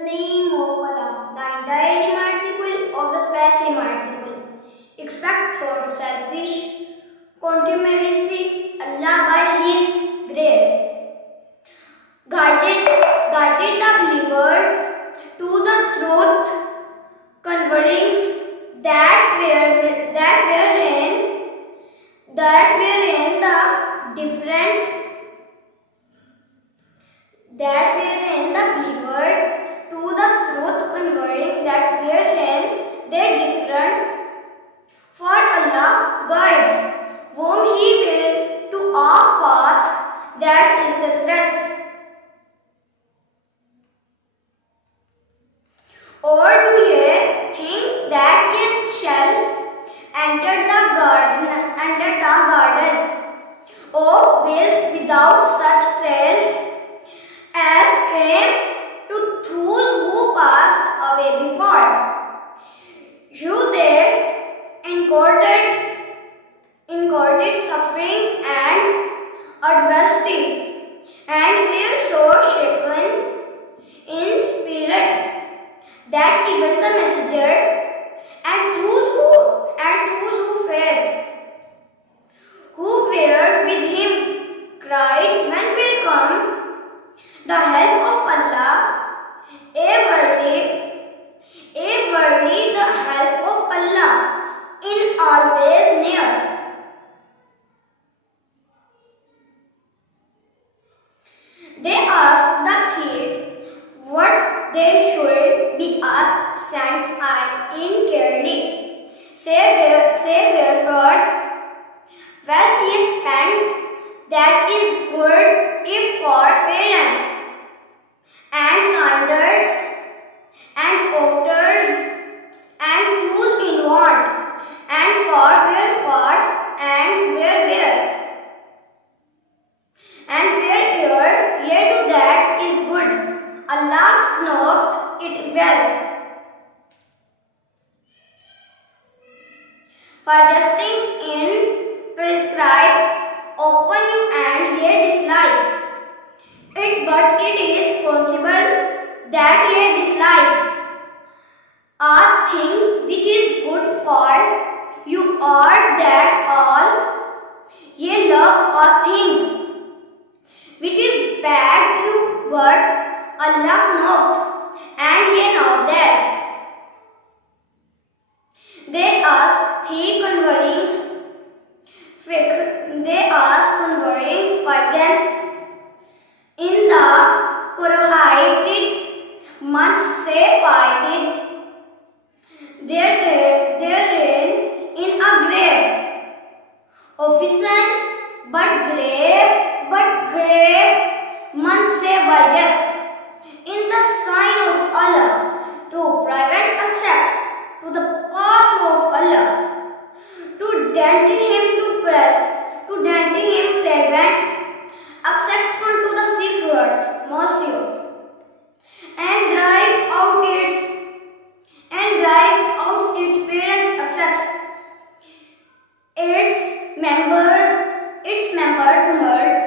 the name of Allah, the entirely merciful of the specially merciful. Expect thought selfish, contumacy, Allah by His grace. Guided the believers to the truth, converings that wherein the believers to the truth, converting that wherein they different. For Allah guides whom He will to a path that is the truth. Or do ye think that ye shall enter the garden of wills without such trails as came to those who passed away before? You there encountered suffering and adversity, and were so shaken in spirit that even the messenger and those who feared, who were with him, cried, when will come the help of Allah? Verily the help of Allah is always near. They asked the thief what they should be asked, sent in carefully. Say wherefore, wealth he spent, that is good if for parents, and kinders, and ofters, and those in want, and for wherefores, and where. And where ye do that is good, Allah knoweth it well. For just things in prescribed, open you and ye dislike it, but it is possible that ye dislike a thing which is good for you, or that all ye love all things which is bad you, but Allah knoweth, and ye know that. They ask converring figures in the prohibited month, say fighted therein in a grave official, but grave month, say by just in the sign of Allah, to prevent access to the path of Allah, to dent him prevent accessible to the secret mercy, and drive out its parents' access, its member tumults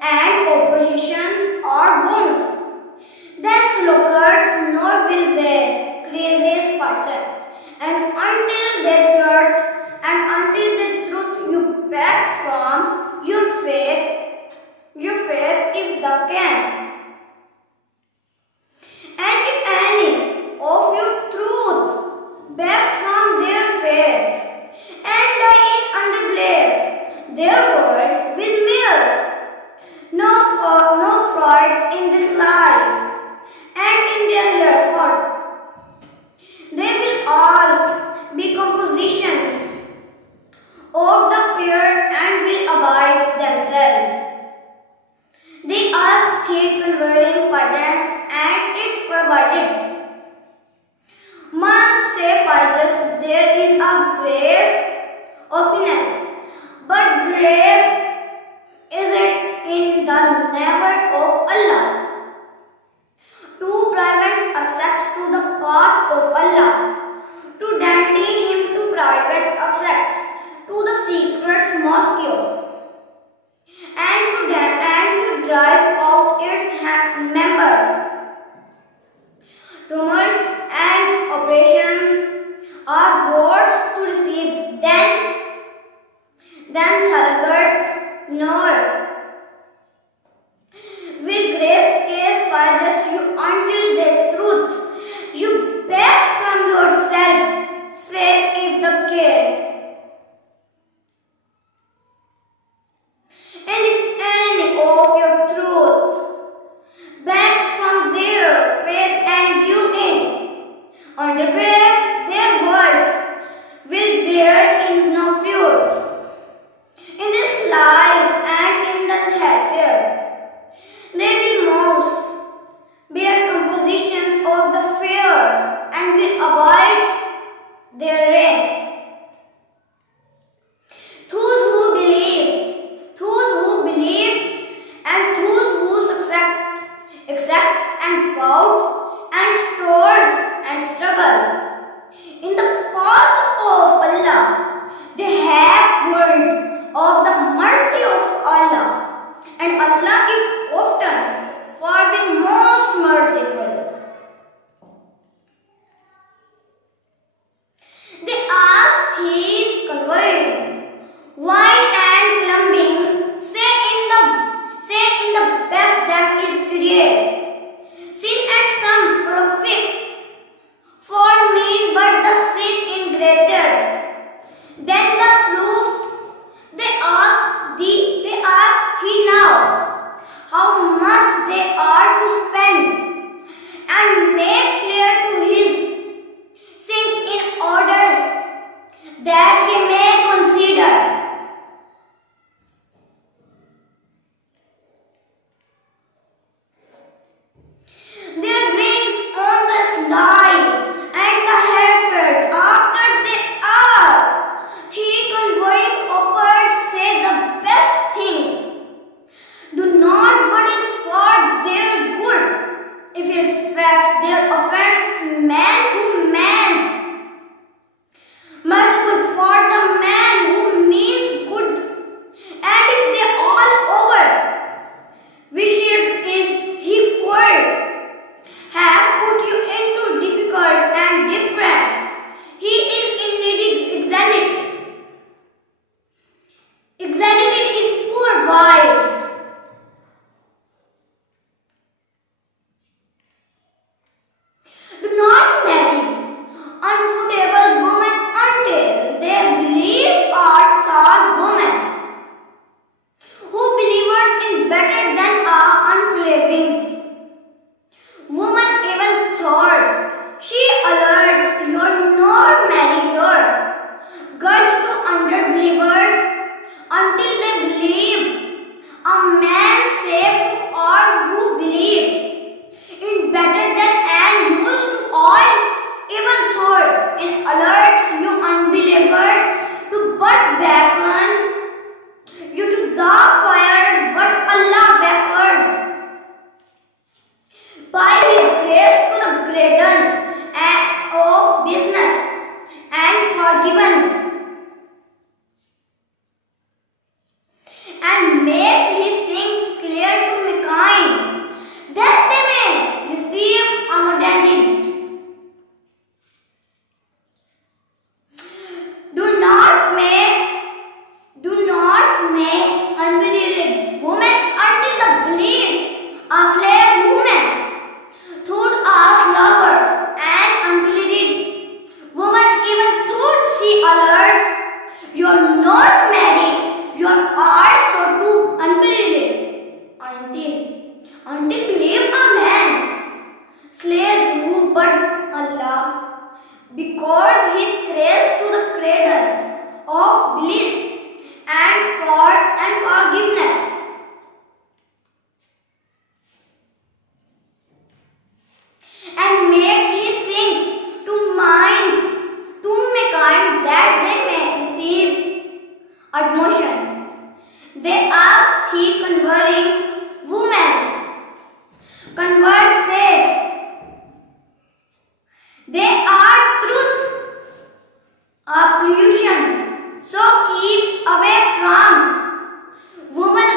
and oppositions or wounds. Then lookers nor will they craziest persons, and until the truth you back from your faith if the can. And if any of your truth back from their faith and die in underbelief, their words will mere no frauds in this life and in their hereafter. They will all be compositions of the fear and will abide themselves. They ask converting finance and its providence. Man say just there is a grave offense, but grave is it in the name of Allah, to prevent access to the path of Allah, to deny him to private access to the secret mosque, and to drive out its members, and will avoid their reign. Those who believe, and those who accept and vows and stores and struggle in the path of Allah, they have word of the mercy of Allah, and Allah is often forgiving, most merciful. They ask thieves converting, wine and clubbing, say in the best them is created. Sin and some profit for need, but the sin in greater. Then the proof they ask thee now how much they are to spend, and make clear to his sins in order that he may consider. Their drinks on the slide and the heifers after they ask. He conveying offers say the best things. Do not what is for their good. If it affects their offense, man who mans. Merciful for the man who means good. And if they all over wishes is he could have put you into difficult and different. He is indeed exalted. Exalted is poor wise. Do not marry unsuitable women until they believe are sound women, who believers in better than are unflappings. Woman even thought, she alerts your nor marry your girls to underbelievers until they believe. A man saved to all who believe in better than and used to all, even thought in alerts you unbelievers to but beckon you to the fire, but Allah beckons by His grace to the greater of business and forgiveness, and makes His things clear to mankind, that they may receive abundant. Do not make unbelievers women until the believe a slave woman. Thought as lovers and unbelievers. Woman even thought she alerts. You are not married. You are so to unbelievers. Until believe a man. Slaves who but Allah. Because His grace to the cradles of bliss and forgiveness. And makes His things to mankind that they may receive admonition. They ask He converting women. Converse said, they are truth, a pollution, so keep away from women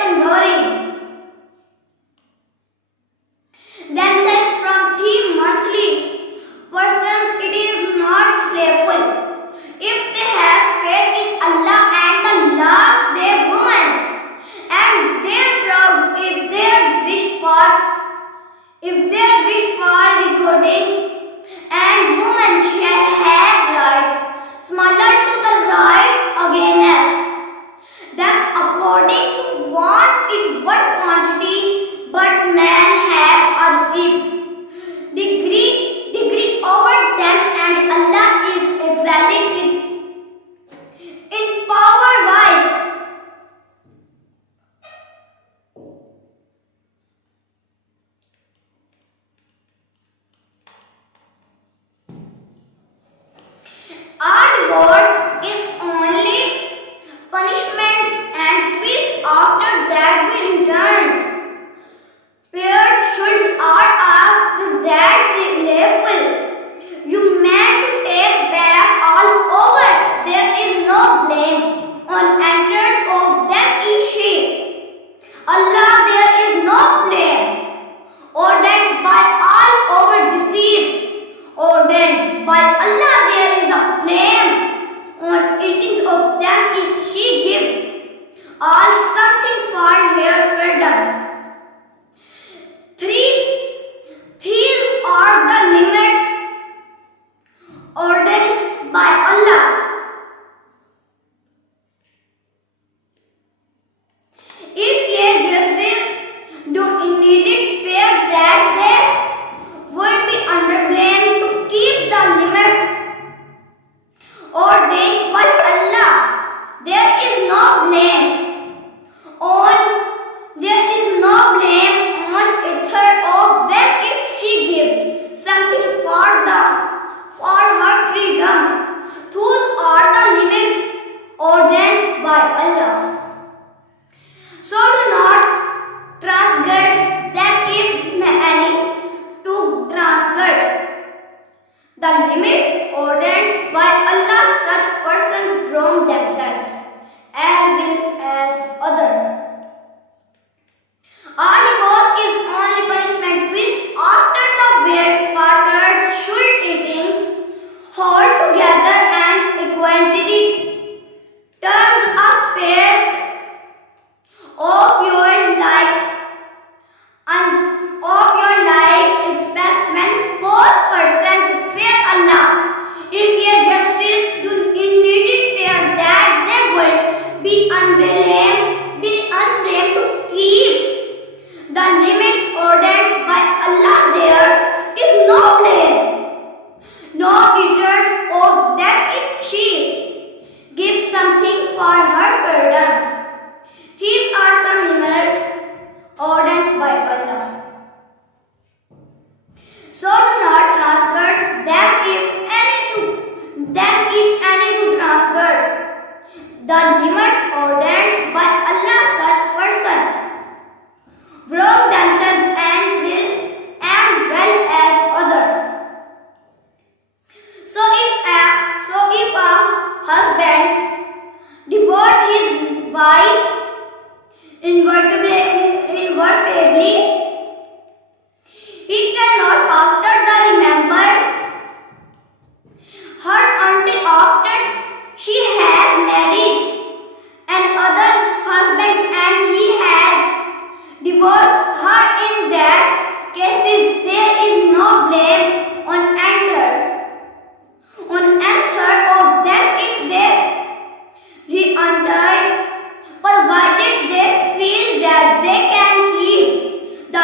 converting themselves from the monthly persons, it is not playful. If they have faith in Allah and the last day women, and their proud, if they wish for recordings, and women shall have rights similar to the rights against them according to what quantity, but man have receives degree over them, and Allah is exalted in power wise. Are divorced in only punishments and twist after that we return. Pairs should are asked that level. You meant to take back all over. There is no blame on enters of them is she. Allah, there is no blame. Orders by all over deceives. Orders by Allah, there is a blame on eating of them is she gives all something for her freedoms. These are the limits ordained by Allah. If ye justice do indeed it fair that they would be under blame to keep the limits ordained by Allah. There is no blame on either of them if she gives something for her freedom. Those are the limits ordained by Allah. So do not transgress them if any to transgress the limits ordained by Allah. Such persons wrong themselves as well as others. Our divorce is only punishment which after the various partners should eatings hold together and equality turns a space of your likes and of your likes expect when both persons fear Allah. If your justice do indeed fear that they will be unblamed to keep the limits ordered by Allah, there is no blame, no eaters of them if she gives something for her freedoms. These are some limits ordered by Allah. So do not transgress them if any to transgress the limits ordered by Allah. Such person wrong themselves and well as others. So if a husband divorces his wife invertibly, he cannot after the remember her until after she has married and other husbands, and he has divorced her. In that cases there is no blame on either of them if they re-entered, provided they feel that they can keep the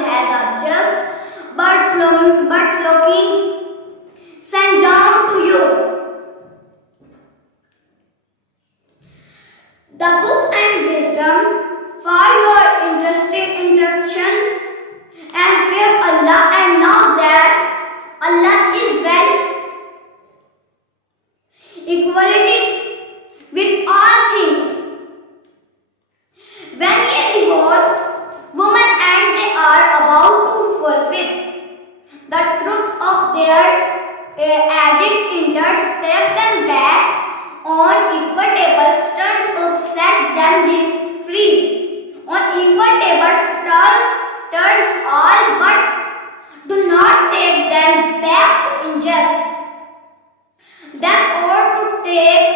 has a just but flocking sent down to you. The book and wisdom for your instructions and fear Allah, and know that Allah is well equated with all things. When a divorced woman and they are about to forfeit the truth of their added interest, take them back on equal tables, terms of set them free. On equal tables, turns all, but do not take them back to ingest them or to take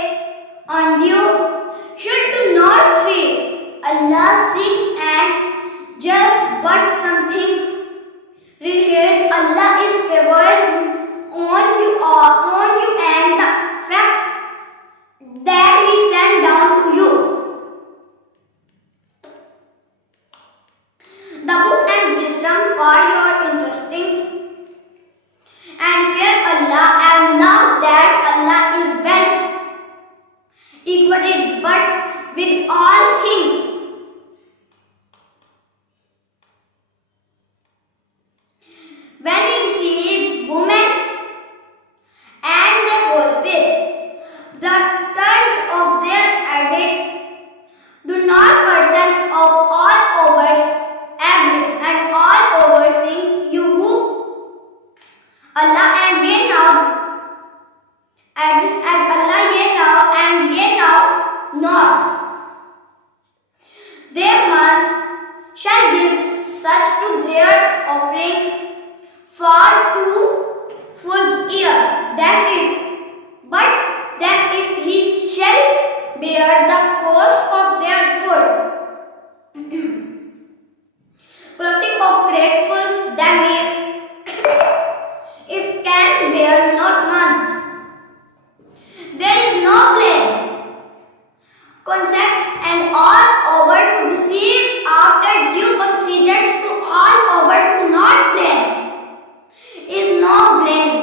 undue. Should do not treat Allah seeks and just but some things rehears. Allah is favors on you and the fact that He sent down to you the book and wisdom for your interestings and fear Allah, and know that Allah is well equated but with all things. When it deceives women and they forfeits the terms of their added, do not persons of all overs agree and all over things you who Allah and ye now exist and Allah ye now and ye now not. Their months shall give such to their offering for 2 full years, that if he shall bear the cost of their food, clothing of grateful, them if can bear not months, there is no blame. Concepts and all over to deceives after due considers to all over to not blames is no blame.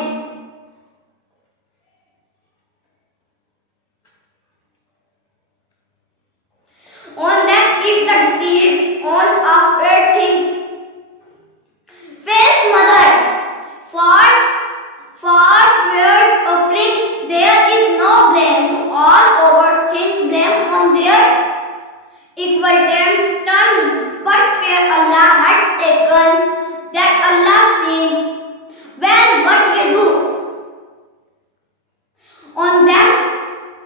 On them if the deceives on after things. Face mother, for fears offerings, there is no blame to all over things, blame on their equal terms, but fear Allah had taken that Allah sees well what you do. On them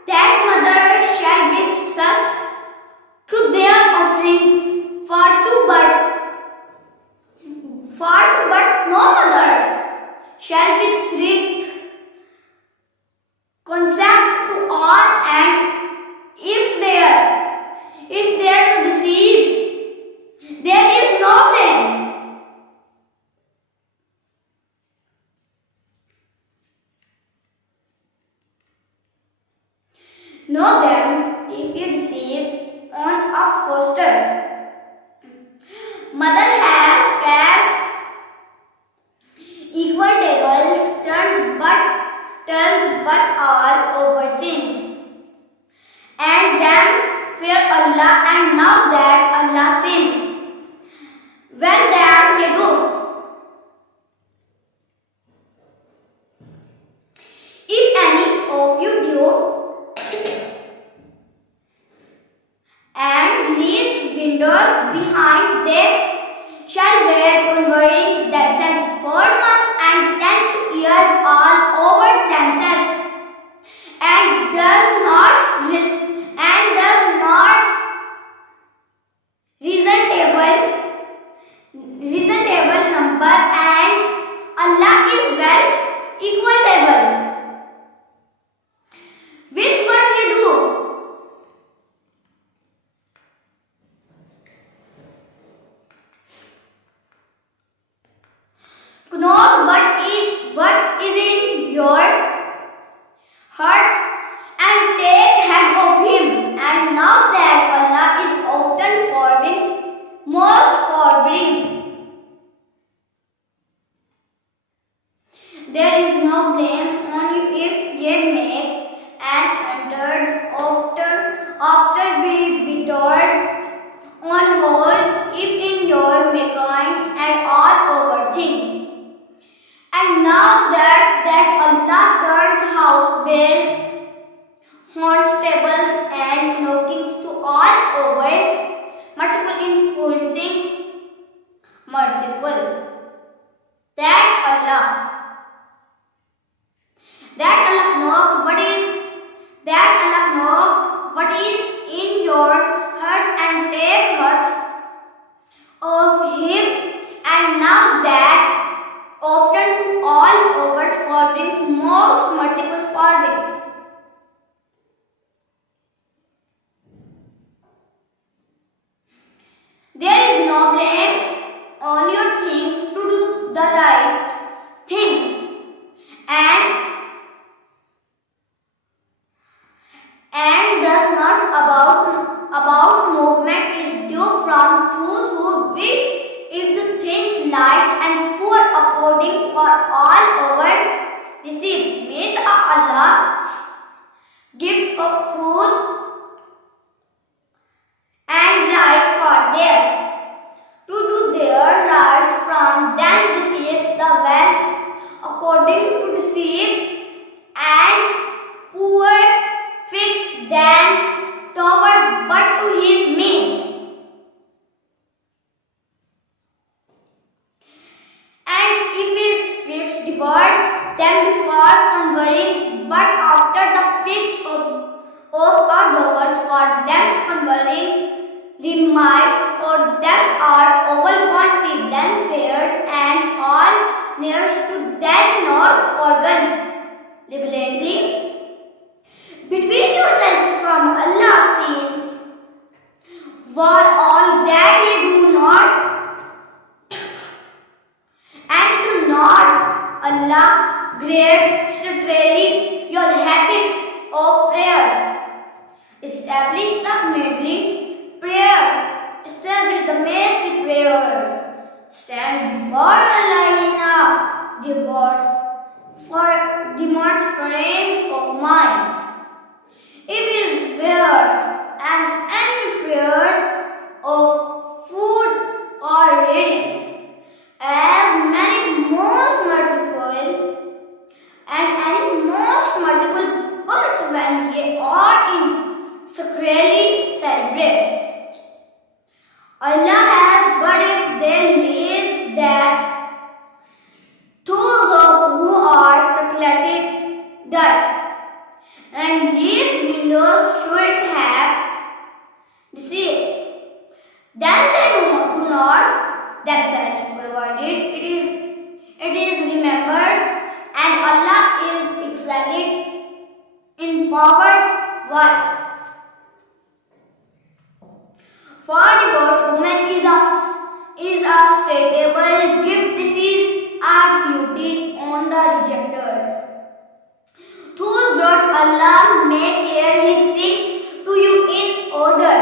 that mother shall give such to their offerings for 2 birds. No mother shall be tricked. Concepts to all, and if there deceives, there is no blame. Know them if he deceives on a foster. Mother has cast equal tables, turns but all over sins. And them fear Allah, and know that Allah sins. Well that ye do. If any of you do and leaves windows behind, they shall wear unworryings themselves 4 months and 10 years all over themselves, and does not reasonable number, and Allah is well equal. With what you do, know what is in your hearts, and take heed of means lights and poor according for all over receives means Allah gives of truth and right for them to do their rights from then receives the wealth according to receives and poor fixed then towards but to his means. And if it fixed divorce then before converting but after the fixed of or divorce for them converting remites or them are oval quantity then fairs and all nears to then not organs liberally between yourselves from Allah sins for all that ye do not and do not Allah grades strictly your habits of prayers. Establish the medley prayer. Establish the mercy prayers. Stand before Allah in a divorce for demonstrations of mind. If is there and any prayers of food or readings, as many most merciful and any most merciful, but when ye are in sacrally celebrates. Allah has, but if they live that those of who are sacred die, and these windows should have deceived, then they do not themselves provided. It is remembered, and Allah is excellent in powers wise. For divorced woman is a statable gift. This is a duty on the rejectors. Whose words Allah may clear His sins to you in order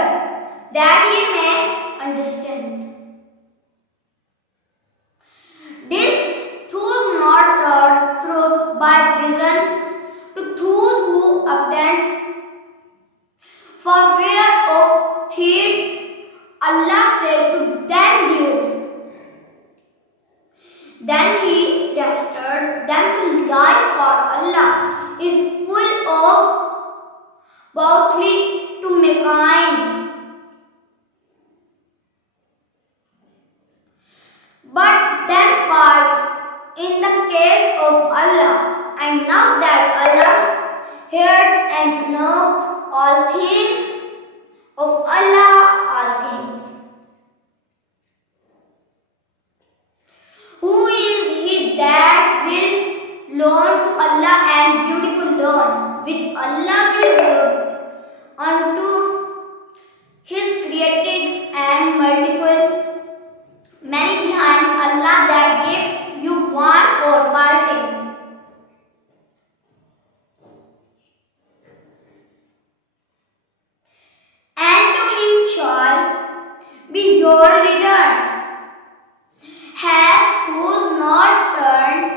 that ye may understand. This those not truth by visions to those who obtain for fear of thieves. Allah said to them you. Then He restores them to die for Allah is full of bounty to mankind. But then fights in the case of Allah, and now that Allah hears and knows all things of Allah, all things. Who is He that will loan to Allah and beautiful loan, which Allah will give unto His createds and multiple many behind Allah that gift you want or parting. And to Him shall be your return. Hath those not turned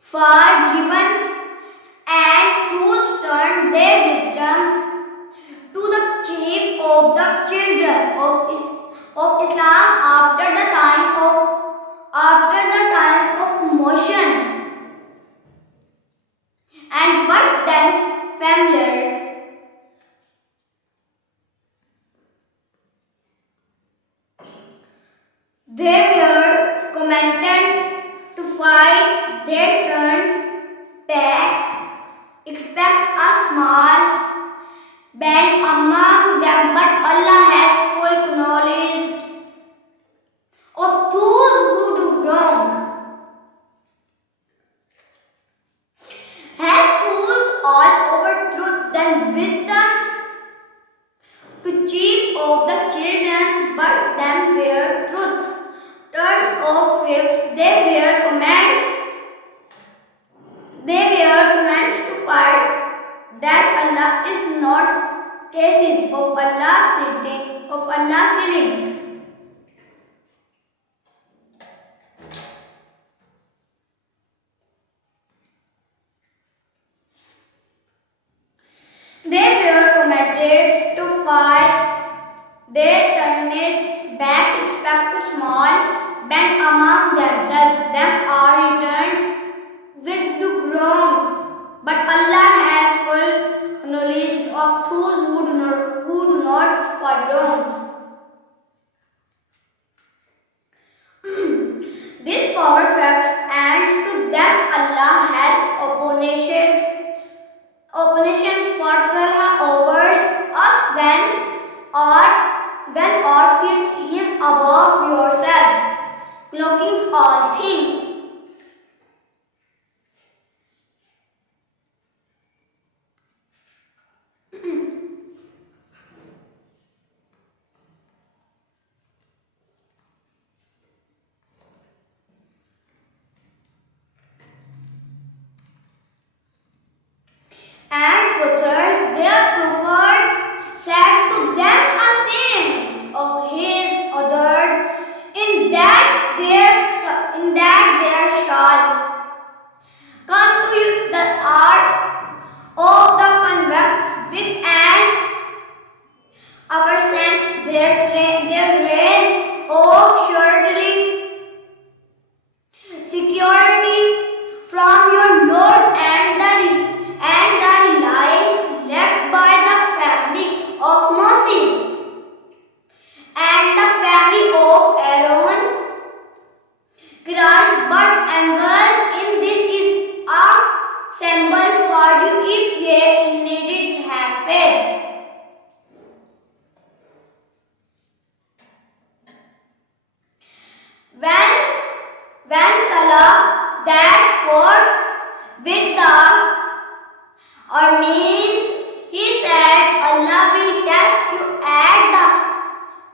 forgiven and those turned their wisdoms to the chief of the children of Islam after the time of motion, and but then familiars. They were commanded to fight. They turned back. Expect a small band among them, but Allah has full knowledge of those who do wrong. Has those all over truth than wisdoms to chief of the children, but them were truth. Turn of fixed, they were commands to fight, that Allah is not cases of Allah's ceilings. bend among themselves, them are returns with the wrong. But Allah has full knowledge of those who do not fight wrongs. This power facts and to them Allah has oppositions for over us when art gives him above yourselves, cloaking all things. And furthers their prophets said to them are saints of his others, in that there shall come to you the art of the convex with an accrescence their reign of surety, security from your Lord and the lies left by the family of Moses and the family of Aaron. Christ but angels in this is a symbol for you if ye indeed have faith. When Tala that forth with the means, he said, Allah will test you at the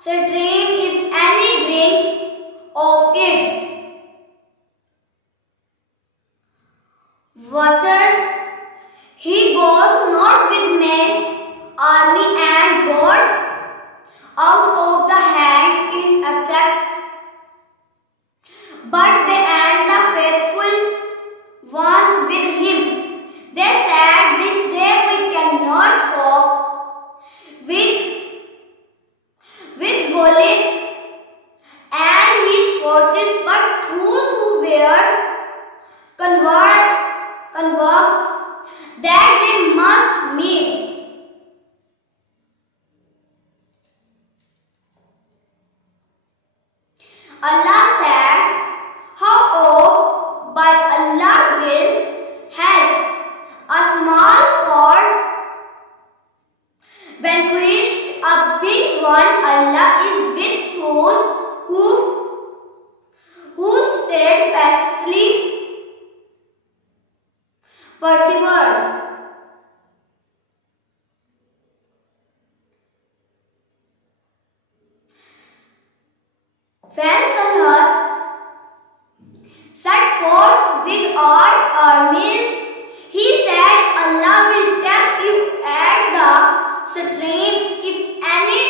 stream if any drinks of its water. He goes not with me, army and goes out of the hand in exact, but they and the faithful ones with him. They said, this day we cannot cope with Goliath and his forces, but those who were convert that they must meet. Allah said, how oft by Allah will help a small force vanquished a big one. Allah is with those who steadfastly perseveres. When Talhat set forth with all armies, he said, Allah will test you at the stream if any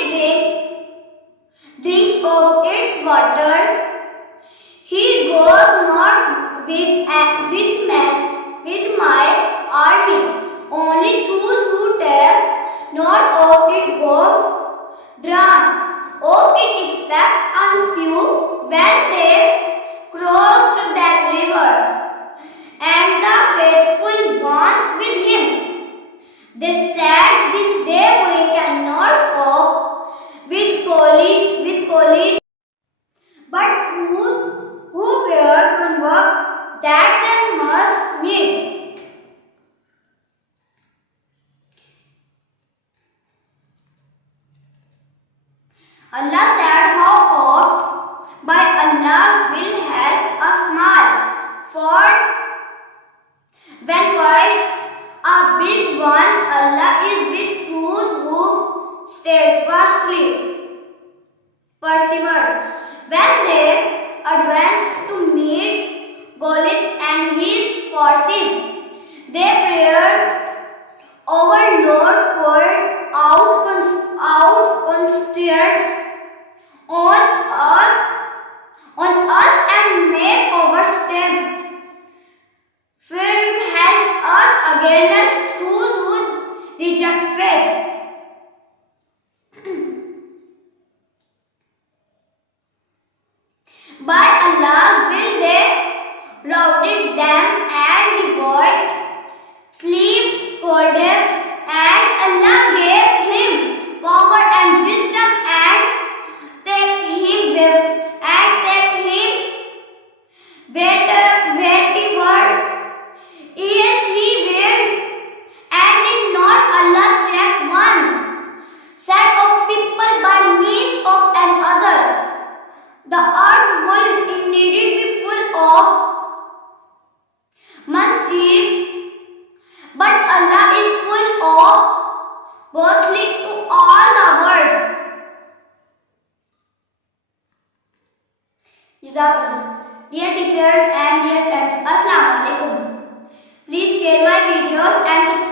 drinks of its water. He goes not with my army. Only those who taste not of it go drunk. Of it except a few when they crossed that river, and the faithful ones with him. They said, this day we cannot cope with Goliath, but who were convert that they must meet. Allah said, how oft by Allah's will has a small force vanquished a big one. Allah is with those who steadfastly perseveres. When they advanced to meet Goliath and his forces, they prayed, our Lord poured out constraints on us and make our steps firm. Help us against those who reject faith. clouded them and devoured sleep, cold death, and Allah gave him power and wisdom and take him wherever is he willed, and did not Allah check one set of people by means of another. The earth would indeed be full of mischief, but Allah is full of bounty to all the worlds. Jazakallah. Dear teachers and dear friends, Assalamu alaikum. Please share my videos and subscribe.